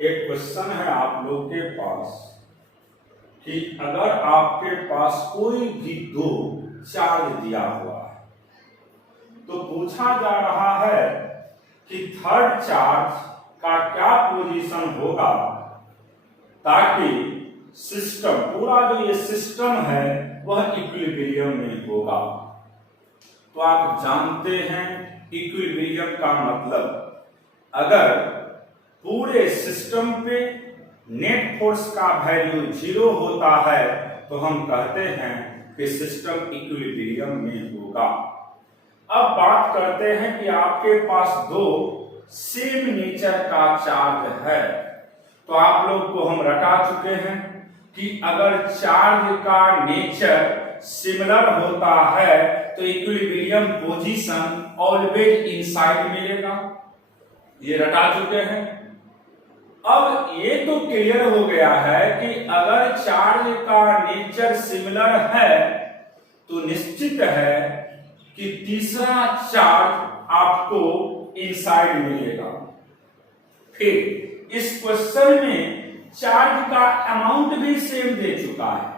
एक क्वेश्चन है आप लोग के पास कि अगर आपके पास कोई भी दो चार्ज दिया हुआ है तो पूछा जा रहा है कि थर्ड चार्ज का क्या पोजीशन होगा ताकि सिस्टम पूरा जो ये सिस्टम है वह इक्विलिब्रियम में होगा। तो आप जानते हैं इक्विलिब्रियम का मतलब, अगर पूरे सिस्टम पे नेट फोर्स का वैल्यू 0 होता है तो हम कहते हैं कि सिस्टम इक्विलिब्रियम में होगा। अब बात करते हैं कि आपके पास दो सेम नेचर का चार्ज है, तो आप लोग को हम रटा चुके हैं कि अगर चार्ज का नेचर सिमिलर होता है तो इक्विलिब्रियम पोजीशन ऑलवेज इनसाइड मिलेगा, ये रटा चुके हैं। अब ये तो क्लियर हो गया है कि अगर चार्ज का नेचर सिमिलर है तो निश्चित है कि तीसरा चार्ज आपको इनसाइड मिलेगा। फिर इस क्वेश्चन में चार्ज का अमाउंट भी सेम दे चुका है।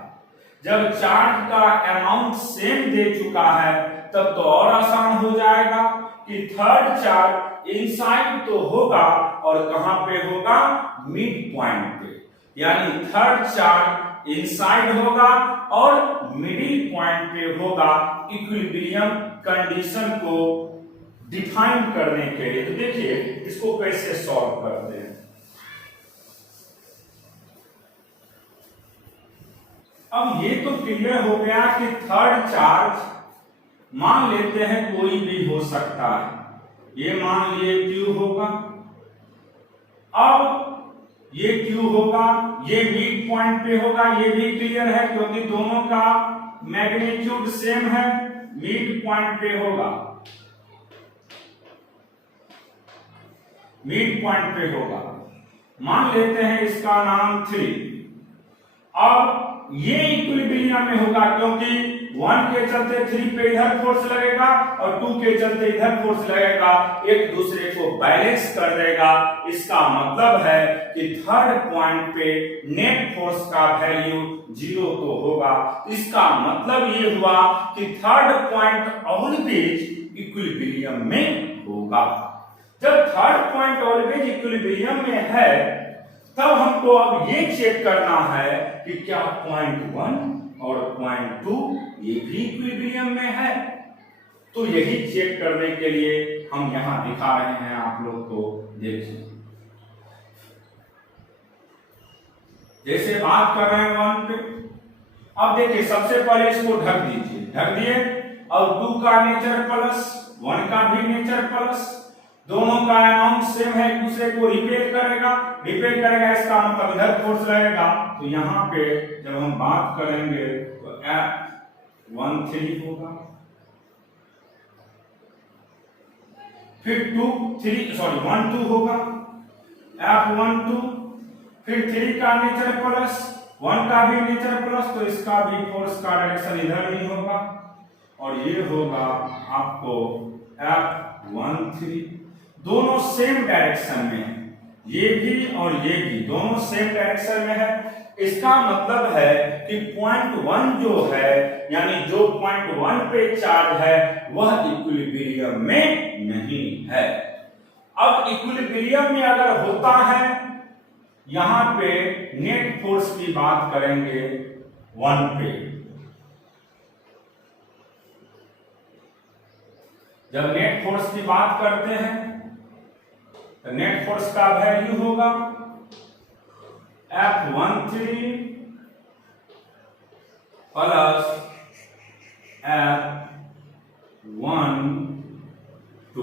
जब चार्ज का अमाउंट सेम दे चुका है तब तो और आसान हो जाएगा कि थर्ड चार्ज इनसाइड तो होगा और कहां पे होगा, मिड पॉइंट पे, यानी थर्ड चार्ज इनसाइड होगा और मिडिल पॉइंट पे होगा इक्विलिब्रियम कंडीशन को डिफाइन करने के लिए। तो देखिए इसको कैसे सॉल्व करते हैं। अब ये तो क्लियर हो गया कि थर्ड चार्ज मान लेते हैं कोई भी हो सकता है, ये मान लिए Q होगा। अब ये Q होगा, ये मिड पॉइंट पे होगा, ये भी क्लियर है क्योंकि दोनों का मैग्नीट्यूड सेम है, मिड पॉइंट पे होगा, मिड पॉइंट पे होगा। मान लेते हैं इसका नाम 3। अब ये इक्विलिब्रियम में होगा क्योंकि 1 के चलते 3 पे इधर फोर्स लगेगा और 2 के चलते इधर फोर्स लगेगा, एक दूसरे को बैलेंस कर देगा। इसका मतलब है कि थर्ड पॉइंट पे नेट फोर्स का वैल्यू 0 तो होगा। इसका मतलब ये हुआ कि थर्ड पॉइंट ऑलवेज इक्विलिब्रियम में होगा। जब थर्ड पॉइंट ऑलवेज इक्विलिब्रियम में है तब हमको अब ये चेक करना है कि क्या पॉइंट 1 और पॉइंट 2 ये भी इक्विलिब्रियम में है। तो यही चेक करने के लिए हम यहां दिखा रहे हैं, आप लोग को देखिए। जैसे बात कर रहे हैं 1 पे, अब देखिए सबसे पहले इसको ढक दीजिए, ढक दिए, और 2 का नेचर प्लस 1 का भी नेचर प्लस, दोनों का अमाउंट सेम है, एक दूसरे को रिपेल करेगा, इसका मतलब इधर फोर्स रहेगा। तो यहाँ पे जब हम बात करेंगे तो F13 होगा, फिर 1 2 होगा, F12, फिर 3 का नेचर प्लस 1 का भी नेचर प्लस, तो इसका भी फोर्स का डायरेक्शन इधर नहीं होगा, और ये होगा आपको F13। दोनों सेम डायरेक्शन में है, ये भी और ये भी दोनों सेम डायरेक्शन में है। इसका मतलब है कि पॉइंट 1 जो है, यानी जो पॉइंट 1 पे चार्ज है वह इक्विलिब्रियम में नहीं है। अब इक्विलिब्रियम में अगर होता है, यहां पे नेट फोर्स की बात करेंगे 1 पे, जब नेट फोर्स की बात करते हैं तो नेट फोर्स का वैल्यू होगा F13 प्लस F12।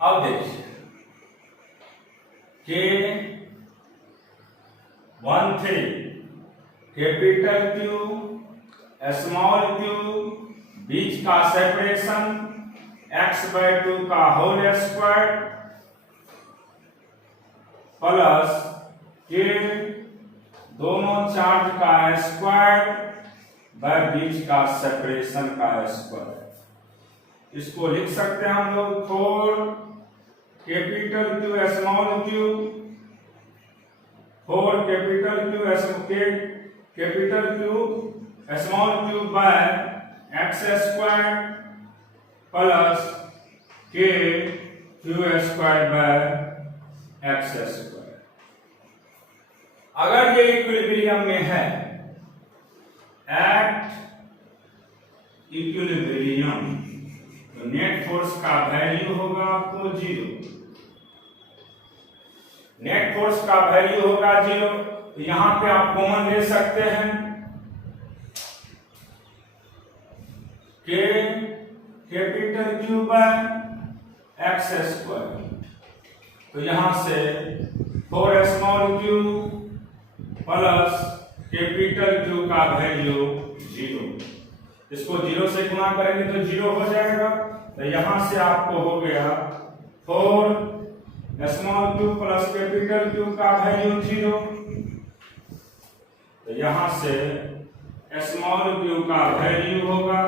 अब देखिए K13 capital Q small q, बीच का सेपरेशन x/2 का होल स्क्वायर प्लस के दोनों चार्ज का स्क्वायर बाय बीच का सेपरेशन का स्क्वायर। इसको लिख सकते हैं हम लोग 4 capital Q small q 4 capital Q small Q by x square plus K Q square by x square. अगर ये इक्विलिब्रियम में है, एट इक्विलिब्रियम, तो नेट फोर्स का वैल्यू होगा आपको 0। नेट फोर्स का वैल्यू होगा 0। तो यहां पे आप कॉमन ले सकते हैं के capital Q by x square. तो यहां से 4 small q plus capital Q का वैल्यू 0। इसको 0 से गुणा करेंगे तो 0 हो जाएगा। तो यहां से आपको हो गया 4 small q plus capital Q का वैल्यू 0। तो यहां से स्मॉल क्यू का वैल्यू होगा।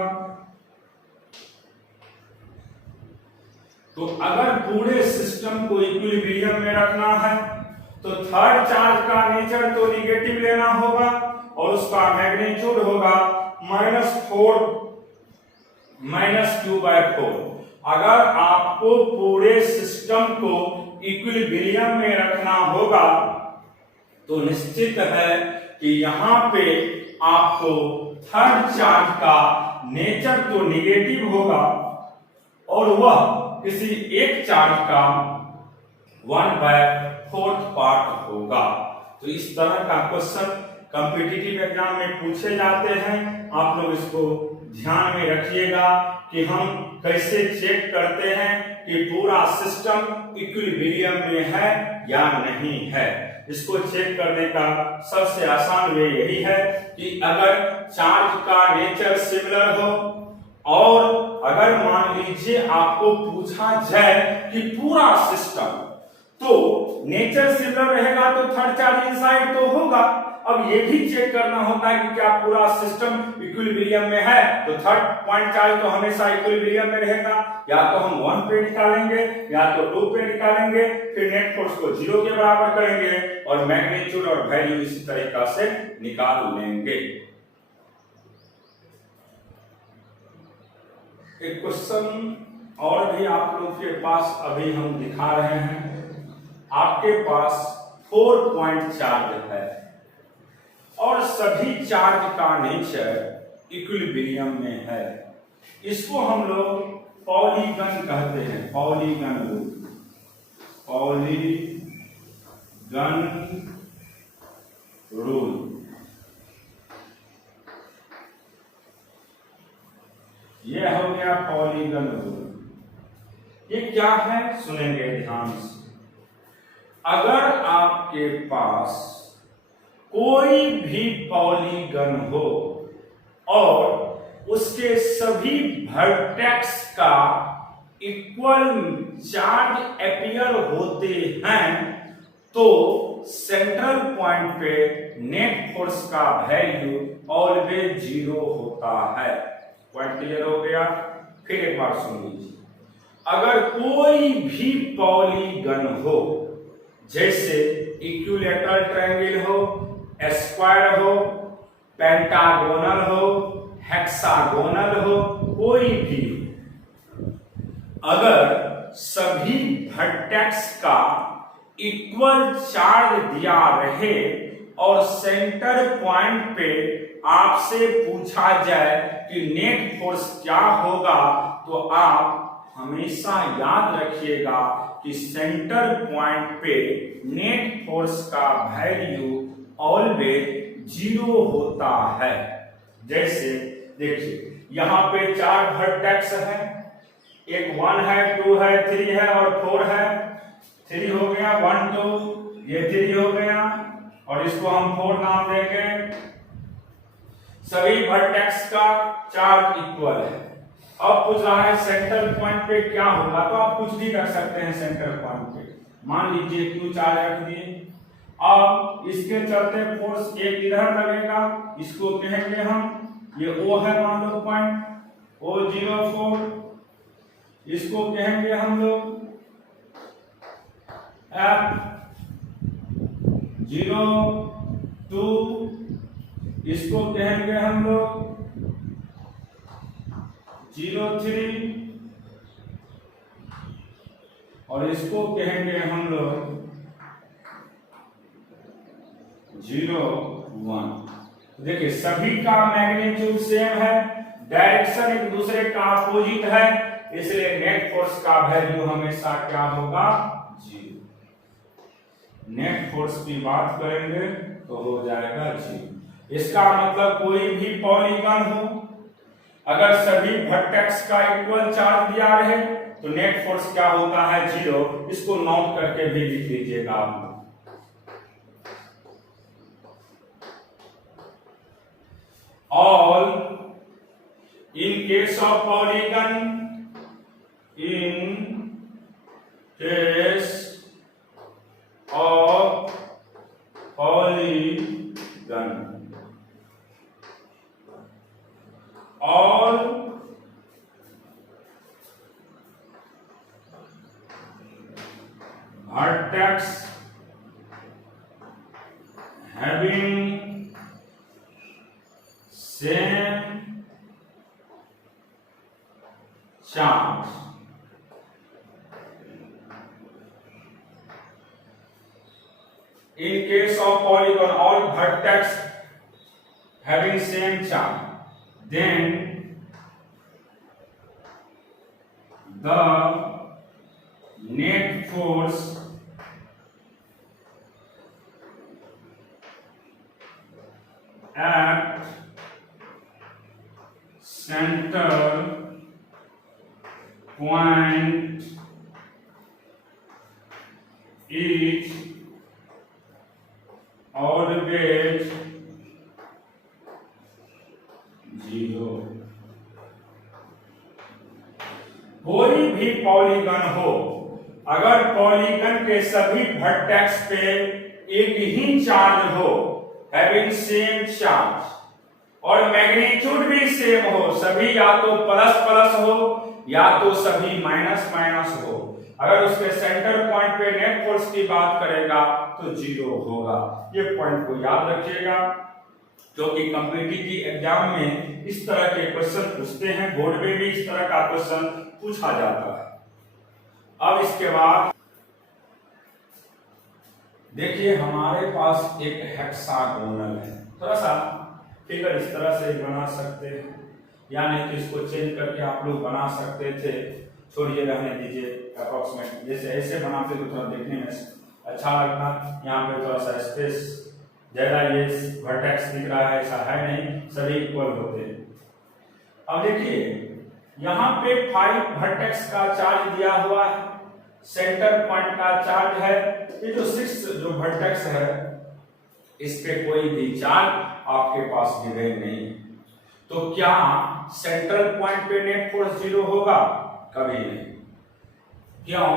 तो अगर पूरे सिस्टम को इक्विलिब्रियम में रखना है तो थर्ड चार्ज का नेचर तो निगेटिव लेना होगा और उसका मैग्नीट्यूड होगा -4 -q/4। अगर आपको पूरे सिस्टम को इक्विलिब्रियम में रखना होगा तो निश्चित है कि यहां पे आपको थर्ड चार्ज का नेचर तो निगेटिव होगा और वह किसी एक चार्ज का 1/4 पार्ट होगा। तो इस तरह का क्वेश्चन कॉम्पिटिटिव एग्जाम में पूछे जाते हैं। आप लोग इसको ध्यान में रखिएगा कि हम कैसे चेक करते हैं कि पूरा सिस्टम इक्विलिब्रियम में है या नहीं है। इसको चेक करने का सबसे आसान वे यही है कि अगर चार्ज का नेचर सिमिलर हो और अगर मान लीजिए आपको पूछा जाए कि पूरा सिस्टम, तो नेचर सिमिलर रहेगा तो थर्ड चार्ज इनसाइड तो होगा। अब ये भी चेक करना होता है कि क्या पूरा सिस्टम इक्विलिब्रियम में है, तो थर्ड पॉइंट चार्ज तो हमेशा इक्विलिब्रियम में रहेगा। या तो हम 1 पे निकालेंगे या तो 2 पे निकालेंगे, फिर नेट फोर्स को 0 के बराबर करेंगे और मैग्नीट्यूड और वैल्यू इसी तरीका से निकाल लेंगे। एक क्वेश्चन और भी आप लोग के पास अभी हम दिखा रहे हैं। आपके पास 4 पॉइंट चार्ज है और सभी चार्ज का नेचर इक्विलिब्रियम में है। इसको हम लोग पॉलीगन कहते हैं, पॉलीगन रूल, पॉलीगन रूल। ये हो गया पॉलीगन रूल। ये क्या है सुनेंगे ध्यान से। अगर आपके पास कोई भी पॉलीगन हो और उसके सभी वर्टेक्स का इक्वल चार्ज अपीयर होते हैं तो सेंट्रल पॉइंट पे नेट फोर्स का वैल्यू ऑलवेज 0 होता है। पॉइंट क्लियर हो गया? फिर एक बार सुन लीजिए। अगर कोई भी पॉलीगन हो, जैसे इक्विलैटरल ट्रायंगल हो, स्क्वायर हो, पेंटागोनल हो, हेक्सागोनल हो, कोई भी, अगर सभी वर्टेक्स का इक्वल चार्ज दिया रहे और सेंटर पॉइंट पे आपसे पूछा जाए कि नेट फोर्स क्या होगा, तो आप हमेशा याद रखिएगा कि सेंटर पॉइंट पे नेट फोर्स का वैल्यू ऑलवेज 0 होता है। जैसे देखिए यहां पे 4 वर्टेक्स है, एक 1 है, 2 है, 3 है और 4 है। 3 हो गया, 1 2, ये 3 हो गया और इसको हम 4 नाम देंगे। सभी वर्टेक्स का चार्ज इक्वल है। अब पूछ रहा है सेंटर पॉइंट पे क्या होगा, तो आप कुछ भी कर सकते हैं सेंटर पॉइंट पे। मान लीजिए क्यू चार्ज रख दिए। अब इसके चलते फोर्स एक इधर लगेगा, इसको कहेंगे हम, ये O है मान लो पॉइंट O04, इसको कहेंगे हम लोग F, 0 2, इसको कहेंगे हम लोग 0 3 और इसको कहेंगे हम लोग 0 1। देखिए सभी का मैग्नीट्यूड सेम है, डायरेक्शन एक दूसरे का अपोजिट है, इसलिए नेट फोर्स का वैल्यू हमेशा क्या होगा 0। नेट फोर्स की बात करेंगे तो हो जाएगा 0। इसका मतलब कोई भी पॉलीगन हो, अगर सभी वर्टेक्स का इक्वल चार्ज दिया रहे तो नेट फोर्स क्या होता है 0। इसको नोट करके भी लिख लीजिएगा आप लोग। All in case of polygon, in case of polygon, all vertex having same charge in case of polygon all vertex having same charge, then the net force at center point is always 0। कोई भी polygon हो, अगर polygon के सभी vertex पे एक ही charge हो, having same charge, और मैग्नीट्यूड भी सेम हो, सभी या तो प्लस प्लस हो या तो सभी माइनस माइनस हो, अगर उसके सेंटर पॉइंट पे नेट फोर्स की बात करेगा तो 0 होगा। ये पॉइंट को याद रखिएगा, क्योंकि कॉम्पिटिटिव एग्जाम में इस तरह के क्वेश्चन पूछते हैं, बोर्ड में भी इस तरह का क्वेश्चन पूछा जाता है। अब इसके बाद देखिए हमारे पास एक हेक्सागोनल है, थोड़ा सा फिगर इस तरह से बना सकते हैं, या नहीं तो इसको चेंज करके आप लोग बना सकते थे, छोड़िए रहने दीजिए अप्रोक्सीमेट, जैसे ऐसे बनाते तो थोड़ा देखने में अच्छा लगता। यहाँ पे थोड़ा सा स्पेस ज्यादा, ये वर्टेक्स दिख रहा है, ऐसा है नहीं, सभी इक्वल होते हैं। अब देखिए यहाँ पे 5 वर्टेक्स का चार्ज दिया हुआ है, सेंटर पॉइंट का चार्ज है, ये जो 6 जो वर्टेक्स है इस पे कोई भी चार्ज आपके पास गिवन नहीं है, तो क्या सेंट्रल पॉइंट पे नेट फोर्स 0 होगा? कभी नहीं। क्यों?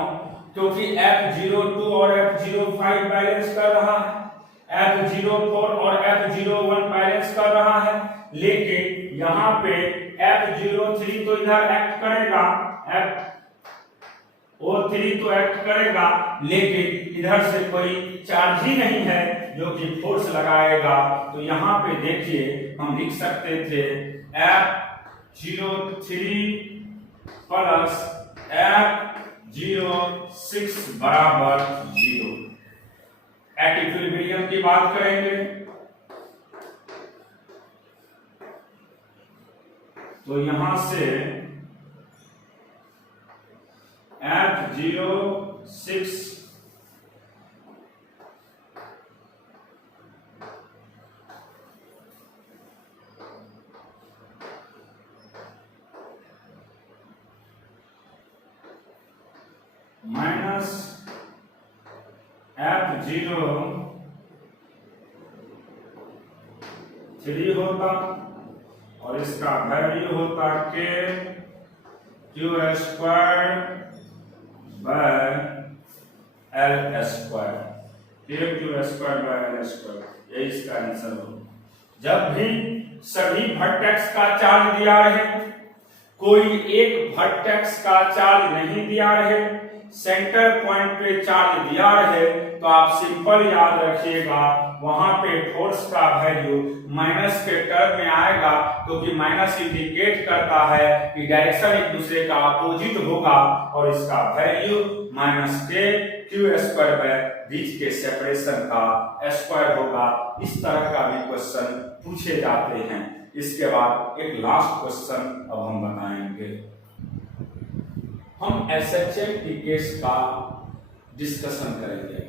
क्योंकि F02 और F05 बैलेंस कर रहा है, F04 और F01 बैलेंस कर रहा है, लेकिन यहाँ पे F03 तो इधर एक्ट करेगा, F03 तो एक्ट करेगा, लेकिन इधर से कोई चार्ज ही नहीं है जो कि फोर्स लगाएगा। तो यहाँ पे देखिए हम लिख सकते थे F03 प्लस F06 बराबर 0। इक्विलिब्रियम की बात करेंगे तो यहां से F06 माइनस F03 होता और इसका वैल्यू होता K Q square by L square, K Q square by L square, ये इसका आंसर हो। जब भी सभी वर्टेक्स का चार्ज दिया रहे, कोई एक वर्टेक्स का चार्ज नहीं दिया रहे, सेंटर पॉइंट पे चार्ज दिया है तो आप सिंपल याद रखिएगा वहां पे फोर्स का वैल्यू माइनस के टर्म में आएगा, क्योंकि माइनस इंडिकेट करता है कि डायरेक्शन एक दूसरे का अपोजिट होगा और इसका वैल्यू माइनस के क्यू स्क्वायर बाय बीच के सेपरेशन का स्क्वायर होगा। इस तरह का भी क्वेश्चन पूछे जाते हैं। इसके बाद एक लास्ट क्वेश्चन अब हम बताएंगे। हम एसएचएम की केस का डिस्कशन करेंगे।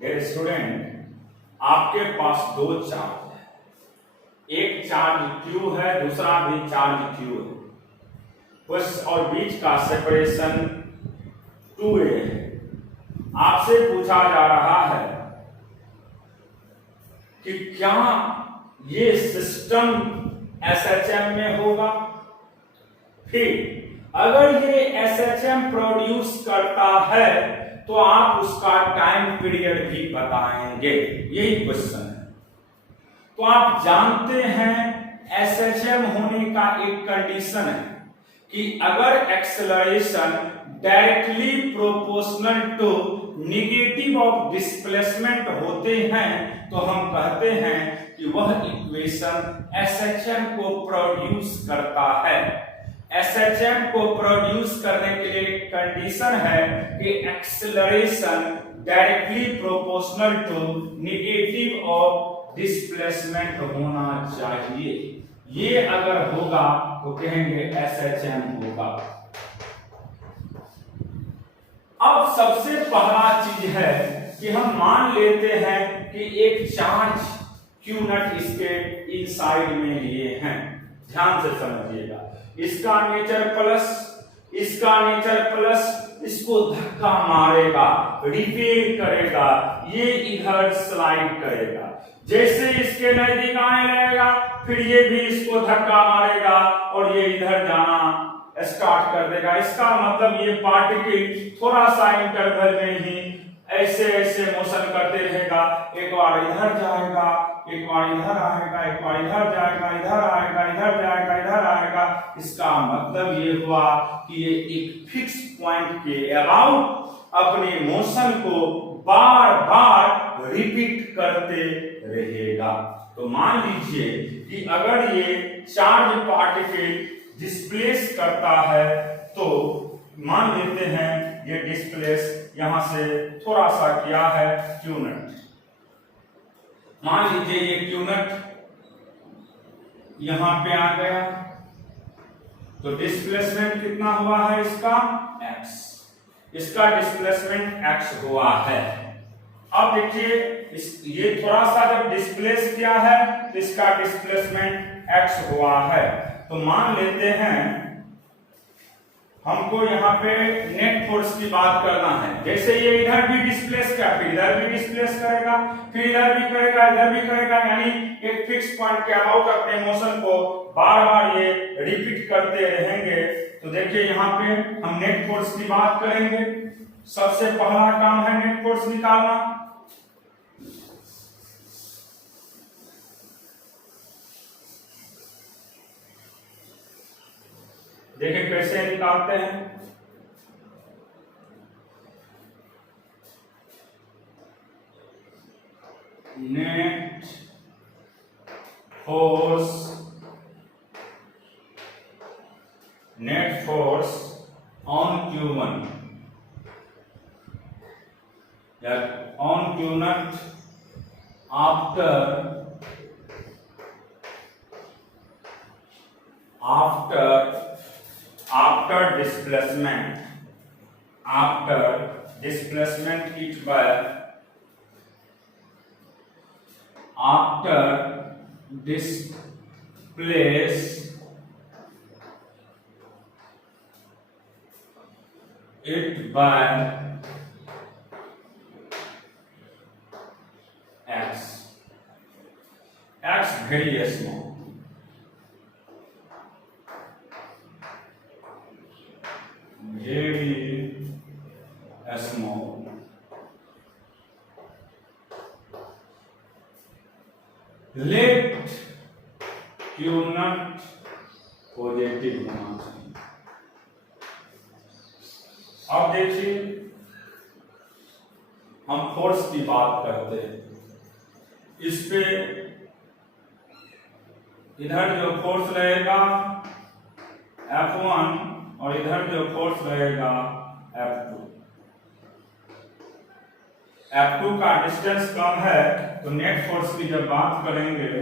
डियर स्टूडेंट, आपके पास दो चार्ज है, एक चार्ज Q है, दूसरा भी चार्ज Q है, बस और बीच का सेपरेशन 2a है। आपसे पूछा जा रहा है कि क्या ये सिस्टम एसएचएम में होगा। फिर अगर ये एसएचएम प्रोड्यूस करता है तो आप उसका टाइम पीरियड भी बताएंगे, यही क्वेश्चन है। तो आप जानते हैं एसएचएम होने का एक कंडीशन है कि अगर acceleration directly proportional to negative of displacement होते हैं तो हम कहते हैं कि वह इक्वेशन एसएचएम को प्रोड्यूस करता है। एसएचएम को प्रोड्यूस करने के लिए एक कंडीशन है कि acceleration directly proportional to negative of displacement होना चाहिए। ये अगर होगा तो कहेंगे एसएचएम होगा। अब सबसे पहला चीज है कि हम मान लेते हैं कि एक चार्ज क्यू नट इसके इनसाइड में लिए हैं। ध्यान से समझिएगा, इसका नेचर प्लस, इसका नेचर प्लस, इसको धक्का मारेगा, रिपेल करेगा, ये इधर स्लाइड करेगा। जैसे इसके नजदीक आने लगेगा फिर ये भी इसको धक्का मारेगा और ये इधर जाना स्टार्ट कर देगा। इसका मतलब ये पार्टिकल थोड़ा सा इंटरवल में ही ऐसे ऐसे मोशन करते रहेगा। एक बार इधर जाएगा, एक बार इधर आएगा, एक बार इधर जाएगा, इधर आएगा, इधर जाएगा, इधर आएगा। इसका मतलब ये हुआ कि ये एक फिक्स पॉइंट के अराउंड अपने मोशन को बार बार रिपीट करते रहेगा। तो मान लीजिए कि अगर ये चार्ज पार्टिकल डिस्प्लेस करता है तो मान लेते हैं ये डिस्प्लेस यहां से थोड़ा सा किया है क्यू नट। मान लीजिए ये क्यू नट यहां पे आ गया तो डिस्प्लेसमेंट कितना हुआ है इसका x, इसका डिस्प्लेसमेंट x हुआ है। अब देखिए ये थोड़ा सा जब डिस्प्लेस किया है तो इसका डिस्प्लेसमेंट x हुआ है। तो मान लेते हैं हमको यहाँ पे नेट फोर्स की बात करना है। जैसे ये इधर भी डिस्प्लेस किया फिर इधर भी डिस्प्लेस करेगा, फिर इधर भी करेगा, इधर भी करेगा, यानी एक फिक्स पॉइंट के अबाउट अपने मोशन को बार बार ये रिपीट करते रहेंगे। तो देखिए यहाँ पे हम नेट फोर्स की बात करेंगे। सबसे पहला काम है नेट फोर्स निकालना। देखिए कैसे निकालते हैं। नेट फोर्स ऑन Q1 या on Q naught after displacement it by after displace it by x very small, very small, let Q nut positive होना चाहिए। अब देखिए हम फोर्स की बात करते हैं। इस पे इधर जो फोर्स रहेगा F1 और इधर जो फोर्स रहेगा F2। F2 का डिस्टेंस कम है तो नेट फोर्स की जब बात करेंगे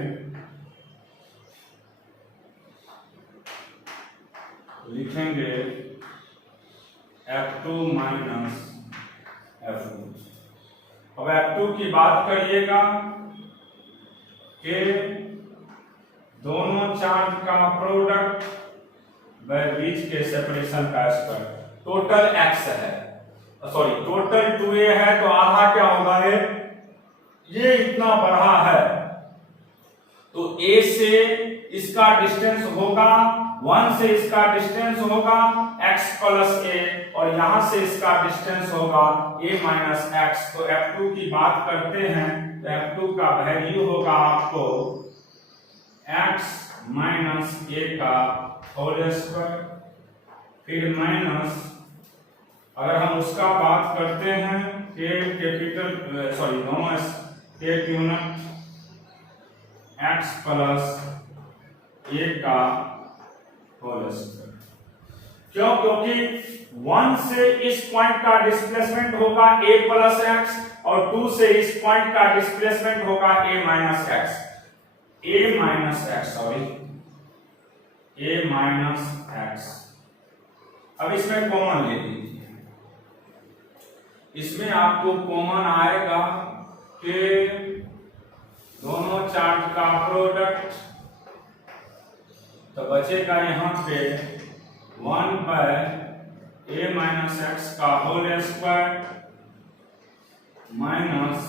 लिखेंगे F2 माइनस F1। अब F2 की बात करिएगा कि दोनों चार्ज का प्रोडक्ट व बीच के सेपरेशन का स्क्वायर टोटल x है, सॉरी टोटल 2a है तो आधा क्या होगा ये इतना बढ़ा है तो a से इसका डिस्टेंस होगा 1 से इसका डिस्टेंस होगा x प्लस a और यहां से इसका डिस्टेंस होगा a माइनस x। तो F2 की बात करते हैं तो F2 का वैल्यू होगा आपको x माइनस a का होल स्क्वायर, फिर माइनस अगर हम उसका बात करते हैं k कैपिटल सॉरी दोनों k unit x plus a का होल स्क्वायर। क्यों? क्योंकि 1 से इस पॉइंट का डिस्प्लेसमेंट होगा a प्लस x और 2 से इस पॉइंट का डिस्प्लेसमेंट होगा a minus x। a minus x sorry a minus x। अब इसमें कॉमन ले लीजिए, इसमें आपको कॉमन आएगा कि दोनों चार्ज का प्रोडक्ट तो बचेगा यहाँ पे 1 बाय a माइनस x का whole square minus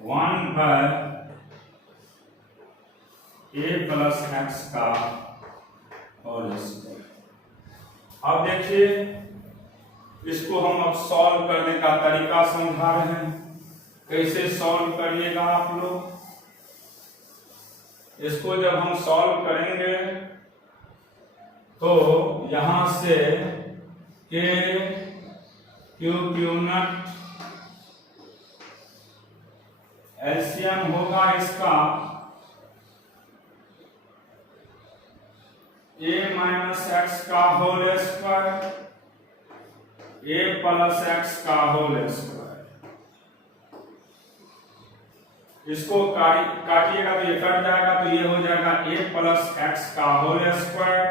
1 by a plus x का होल स्क्वायर। अब देखिए इसको हम अब सॉल्व करने का तरीका समझा रहे हैं, कैसे सॉल्व करिएगा आप लोग। इसको जब हम सॉल्व करेंगे तो यहां से k क्यू नट एलसीएम होगा इसका a माइनस x का whole square a plus x का होल स्क्वायर। इसको काटिएगा तो ये कट जाएगा तो ये हो जाएगा a प्लस x का whole square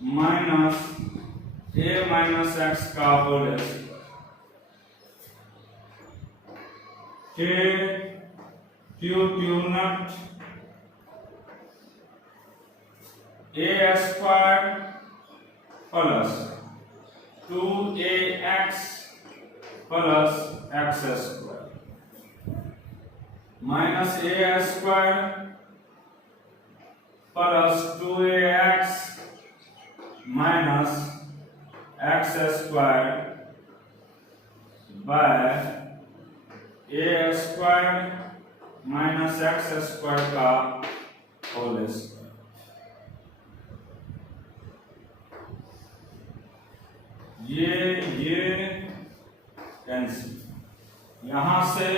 minus a minus x का whole square q naught a square plus 2ax plus x square minus a square plus 2ax minus x square by a square minus x square का whole square. ये cancel, यहां से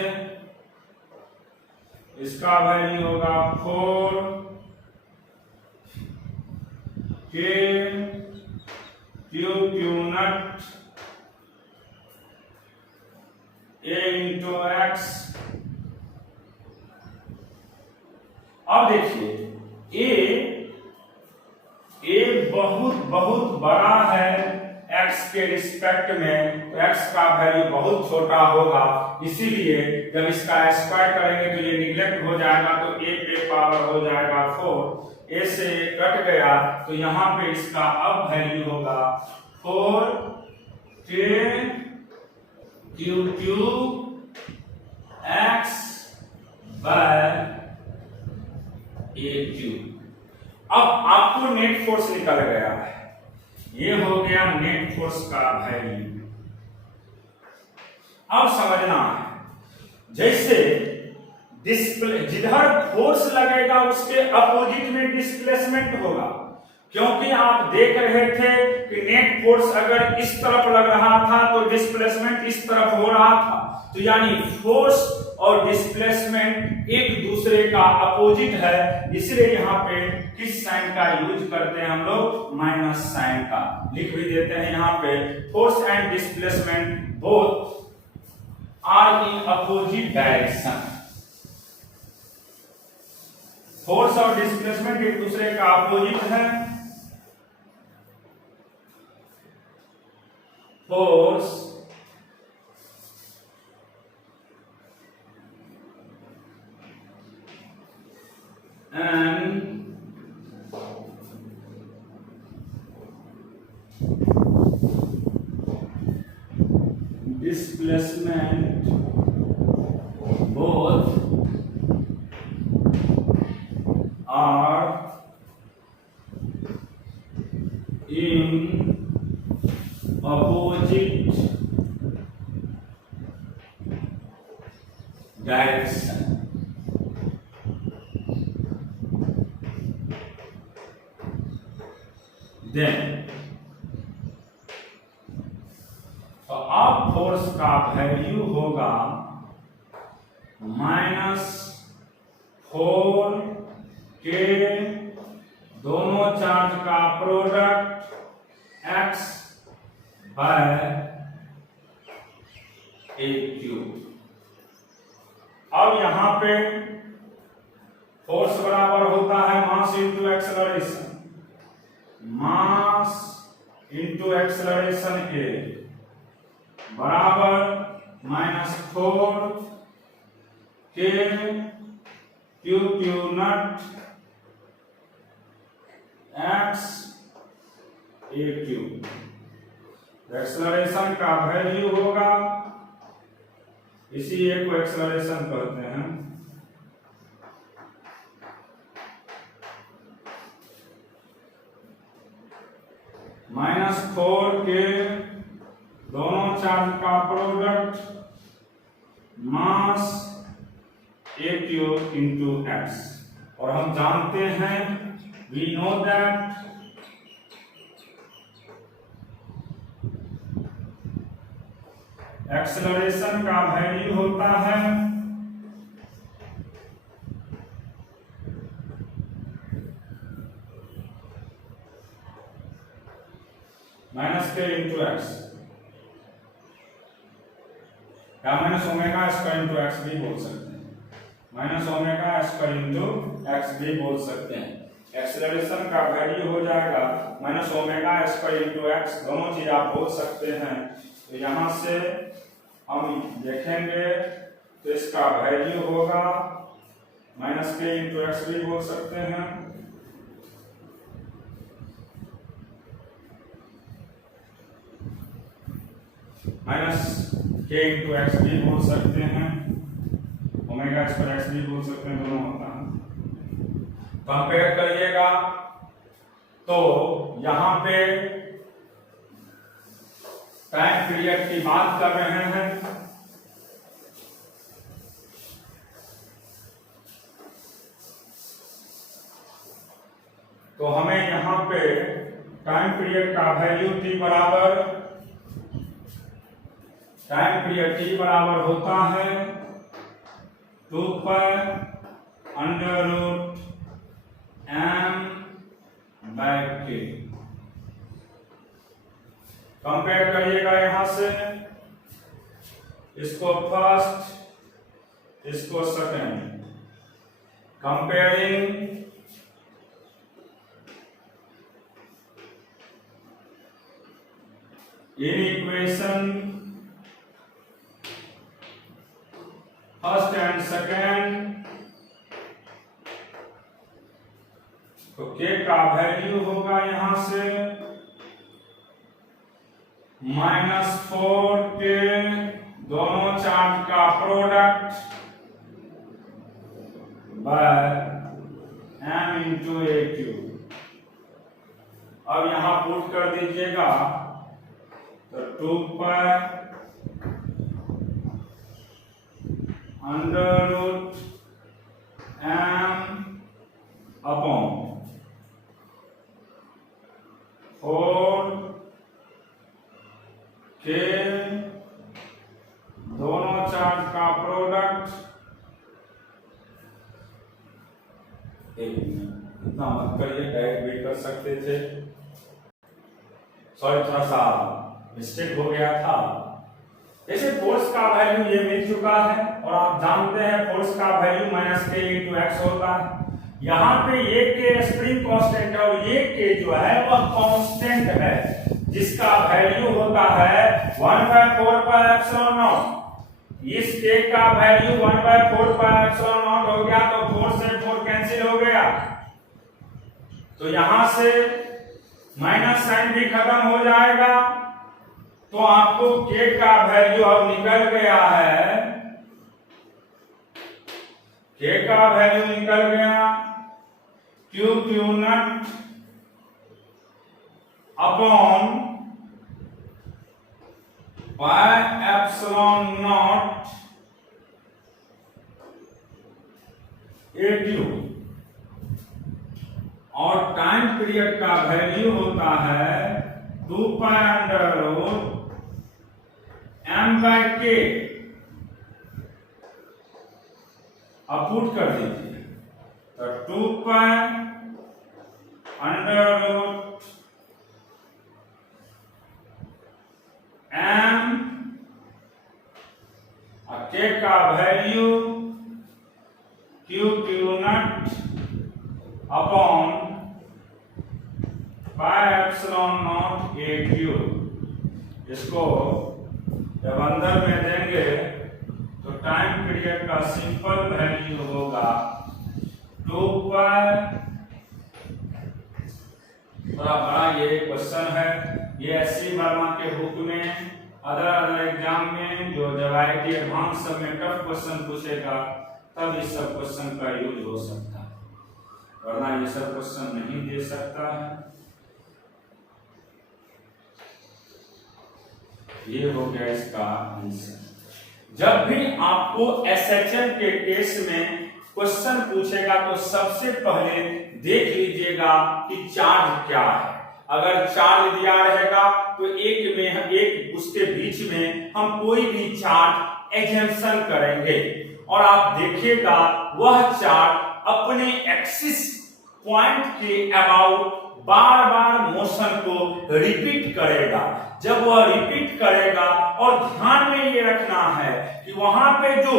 इसका value होगा 4k q naught a into x। अब देखिए a बहुत बड़ा है x के रिस्पेक्ट में, तो x का वैल्यू बहुत छोटा होगा, इसीलिए जब इसका स्क्वायर करेंगे तो ये निगलेक्ट हो जाएगा तो a पे पावर हो जाएगा 4, a से कट गया तो यहाँ पे इसका अब वैल्यू होगा 4k q x by a cube. अब आपको नेट फोर्स निकल गया है, ये हो गया नेट फोर्स का वैल्यू। अब समझना है जैसे जिधर फोर्स लगेगा उसके अपोजिट में डिस्प्लेसमेंट होगा, क्योंकि आप देख रहे थे कि नेट फोर्स अगर इस तरफ लग रहा था तो डिस्प्लेसमेंट इस तरफ हो रहा था, तो यानी फोर्स और डिस्प्लेसमेंट एक दूसरे का अपोजिट है, इसलिए यहाँ पे किस साइन का यूज करते हैं हम लोग, माइनस साइन का। लिख भी देते हैं यहाँ पे, force and displacement both are in opposite direction. Force और डिस्प्लेसमेंट एक दूसरे का अपोजिट है। Force and displacement both are in opposite direction। तो अब फोर्स का वैल्यू होगा -4 के दोनों चार्ज का product x by a cube. अब यहां पे फोर्स बराबर होता है mass into acceleration, mass into acceleration A बराबर -4 K Q Q naught X A cube. Acceleration का वैल्यू होगा, इसी ए को एक्सेलरेशन कहते हैं, -4 के दोनों चार्ज का प्रोडक्ट मास ए क्यूब इंटू एक्स। और हम जानते हैं, वी नो दैट एक्सेलरेशन का वैल्यू होता है -k इंटू एक्स या -ओमेगा स्क्वायर इंटू एक्स भी बोल सकते हैं, -ओमेगा स्क्वायर इंटू एक्स भी बोल सकते हैं। एक्सेलरेशन का वैल्यू हो जाएगा -ओमेगा स्क्वायर इंटू एक्स, दोनों चीज आप बोल सकते हैं। तो यहां से हम देखेंगे तो इसका वैल्यू होगा -k इंटू एक्स भी बोल सकते हैं, -k इंटू एक्स भी बोल सकते हैं, ओमेगा स्क्वायर एक्स भी बोल सकते हैं, दोनों होता है। कंपेयर करिएगा तो यहां पे टाइम पीरियड की बात कर रहे हैं, तो हमें यहां पे टाइम पीरियड का वैल्यू t बराबर, टाइम पीरियड t बराबर होता है 2 पर √m/k। कंपेयर करिएगा यहां से, इसको फर्स्ट, इसको second, comparing in equation first and second, तो k का वैल्यू होगा यहां से -4 के दोनों चार्ज का प्रोडक्ट बाय m इंटू ए क्यूब। अब यहां पुट कर दीजिएगा तो 2 पर √m अपॉन चार्ज का प्रोडक्ट, एक मिनट इतना मत करिए, डायरेक्ट भी कर सकते थे, सॉरी थोड़ा सा मिस्टेक हो गया था। जैसे फोर्स का वैल्यू ये मिल चुका है और आप जानते हैं फोर्स का वैल्यू -k × x होता है। यहाँ पे ये के स्प्रिंग कांस्टेंट है और ये के जो है वह कांस्टेंट है जिसका वैल्यू होता है 1/4πε0। इस के का वैल्यू 1/4πε0 हो गया तो 4 से 4 कैंसिल हो गया, तो यहां से माइनस साइन भी खत्म हो जाएगा, तो आपको के का वैल्यू अब निकल गया है, के का वैल्यू निकल गया Q0 अपॉन πε0 AQ, और टाइम पीरियड का वैल्यू होता है 2π√m/k। अब पुट कर दीजिए, तो 2π√m और k का वैल्यू Q0 अपॉन πε0 AQ। इसको जब अंदर में देंगे तो टाइम पीरियड का सिंपल वैल्यू होगा 2π, थोड़ा बड़ा ये क्वेश्चन है, ये एससी वर्मा के बुक में, अदर एग्जाम में जो जब आईटी एडवांस सब में टफ क्वेश्चन पूछेगा तब इस सब क्वेश्चन का यूज हो सकता है, वरना ये सब क्वेश्चन नहीं दे सकता है। ये हो गया इसका आंसर। जब भी आपको एसएचएम के केस में क्वेश्चन पूछेगा तो सबसे पहले देख लीजिएगा कि चार्ज क्या है। अगर चार्ज दिया रहेगा तो एक उसके बीच में हम कोई भी चार्ज एजम्पशन करेंगे और आप देखिएगा वह चार्ज अपने एक्सिस पॉइंट के अबाउट बार बार मोशन को रिपीट करेगा। जब वह रिपीट करेगा, और ध्यान में ये रखना है कि वहां पे जो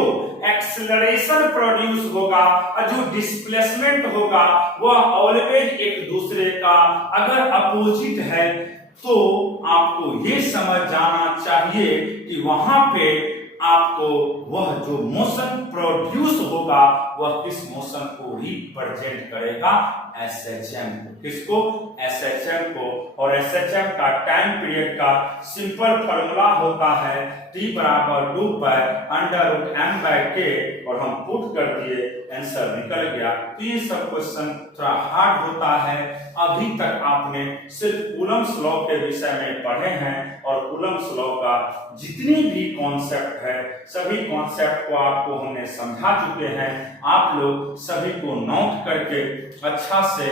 एक्सेलरेशन प्रोड्यूस होगा और जो डिस्प्लेसमेंट होगा वह ऑलवेज एक दूसरे का अगर अपोजिट है तो आपको ये समझ जाना चाहिए कि वहां पे आपको वह जो मोशन प्रोड्यूस होगा वह किस मोशन को रिप्रेजेंट करेगा, एसएचएम को। किसको? एसएचएम को। और एसएचएम का टाइम पीरियड का सिंपल फॉर्मूला होता है T = 2π√m/k, और हम पुट कर दिए, आंसर निकल गया। तो ये सब क्वेश्चन थोड़ा हार्ड होता है। अभी तक आपने सिर्फ कूलम्स लॉ के विषय में पढ़े हैं और कूलम्स लॉ का जितनी भी कॉन्सेप्ट है सभी कॉन्सेप्ट को आपको हमने समझा चुके हैं। आप लोग सभी को नोट करके अच्छा से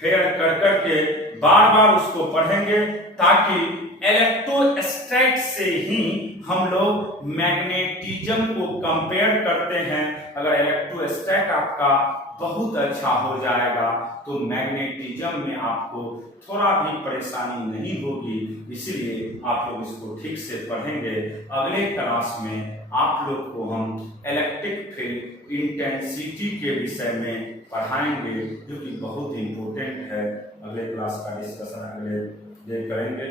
फेयर कर करके बार बार उसको पढ़ेंगे, ताकि इलेक्ट्रोस्टैटिक से ही हम लोग मैग्नेटिज्म को कंपेयर करते हैं। अगर इलेक्ट्रोस्टैटिक आपका बहुत अच्छा हो जाएगा तो मैग्नेटिज्म में आपको थोड़ा भी परेशानी नहीं होगी, इसलिए आप लोग इसको ठीक से पढ़ेंगे। अगले क्लास में आप लोग को हम इलेक्ट्रिक फील्ड इंटेंसिटी के विषय में पढ़ाएंगे, जो कि बहुत इंपॉर्टेंट है। अगले क्लास का डिस्कशन अगले दिन करेंगे।